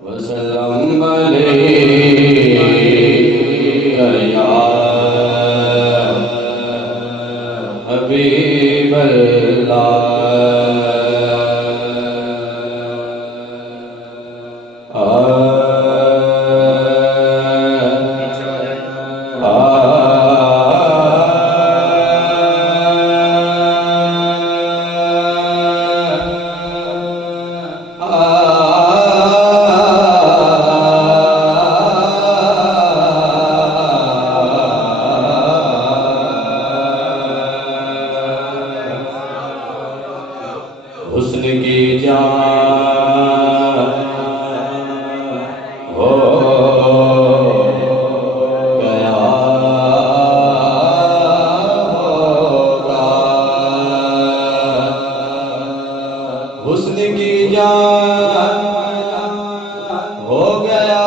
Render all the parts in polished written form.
وسلم علیک یا حبیب اللہ حسن کی جان ہو گیا ہوگا حسن کی جان ہو گیا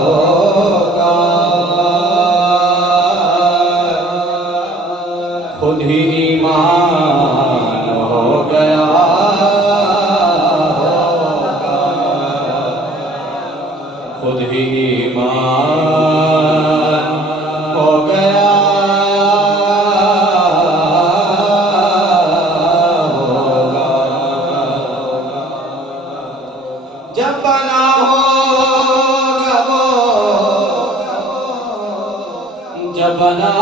ہوگا خود ہی ایمان ہو گیا ہوگا خود ہی ایمان ہو گیا ہوگا جب بنا ہوگا وہ جب بنا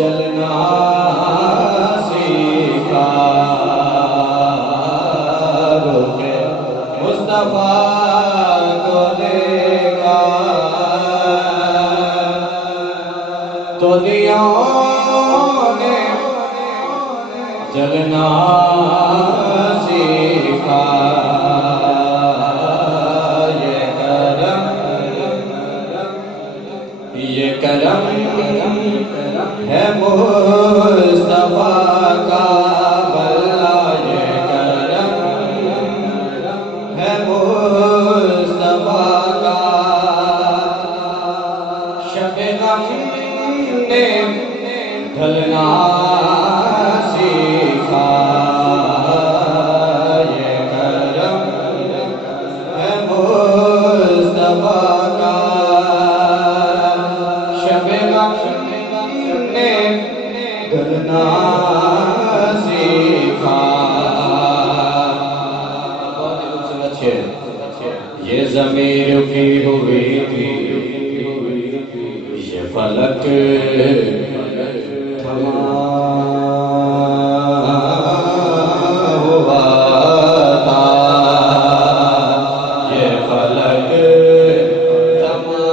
جلنا سیکھا رخ مصطفیٰ کو دیکھا تو دیوں نے جلنا سیکھا یہ کرم ہے مصطفیٰ کا بلّہ یہ کرم ہے مصطفیٰ کا شب غم نے ڈھلنا سیکھا یہ کرم ہے مصطفیٰ کا ڈھلنا سیکھا یہ ضمیر کی ہوئی تھی یہ فلک تھما ہوا تھا یہ فلک تھما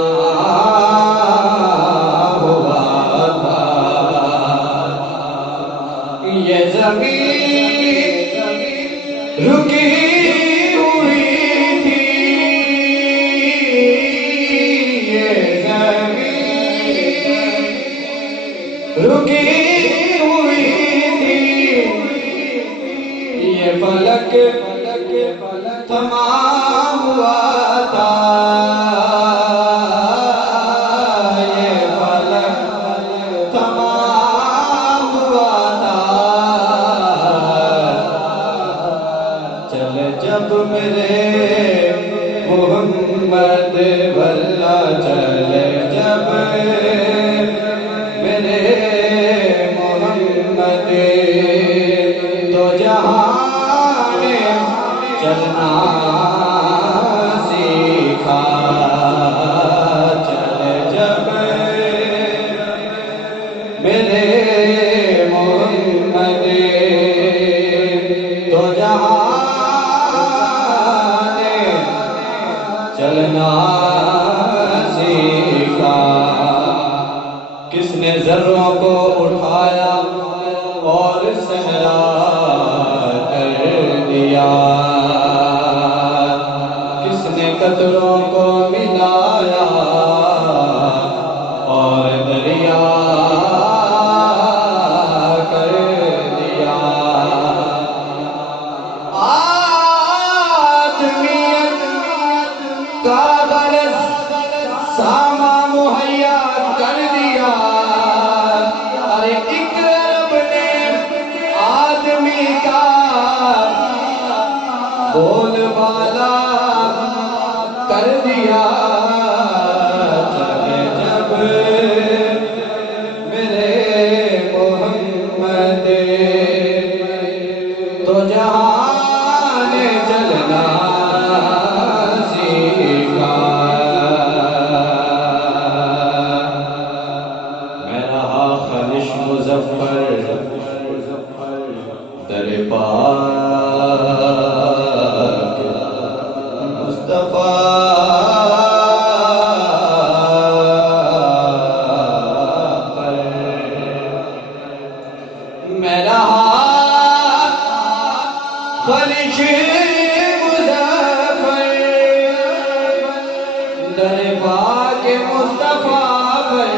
ہوا تھا یہ زمین رکی ہوئی تھی یہ زمین رکی ہوئی تھی یہ فلک تھما ہوا تھا یہ فلک تھما جب میرے محمد بھلا چلے جب میرے محمد جہاں نے چلنا سیکھا چل جب میرے محمد تو جہاں نے چلنا سیکھا کس نے ذروں کو اٹھایا اور صحرا کر دیا کس نے قطروں کو ملایا اور دریا کر دیا آدمیت کا غرض ساما مہیا کر دیا ارے ایک رب نے آدمی کا بول بالا کر دیا جب میرے محمد تو جہاں نے چلنا سیکھا میں رہا خلش مظفر در پاک مصطفیٰ پر میں رہا خلش مظفر در پاک مصطفیٰ پر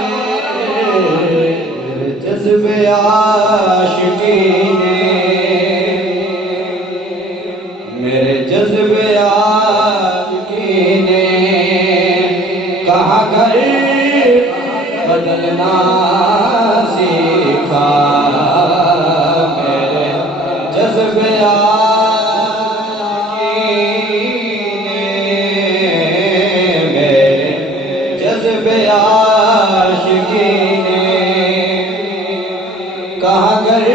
جذب عاشقی نے میرے جذب عاشقی نے کہاں گھر بدلنا سیکھا میرے جذب عاشقی نے میرے جذب عاشقی کہاں گھر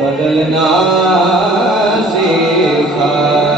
بدلنا سیکھا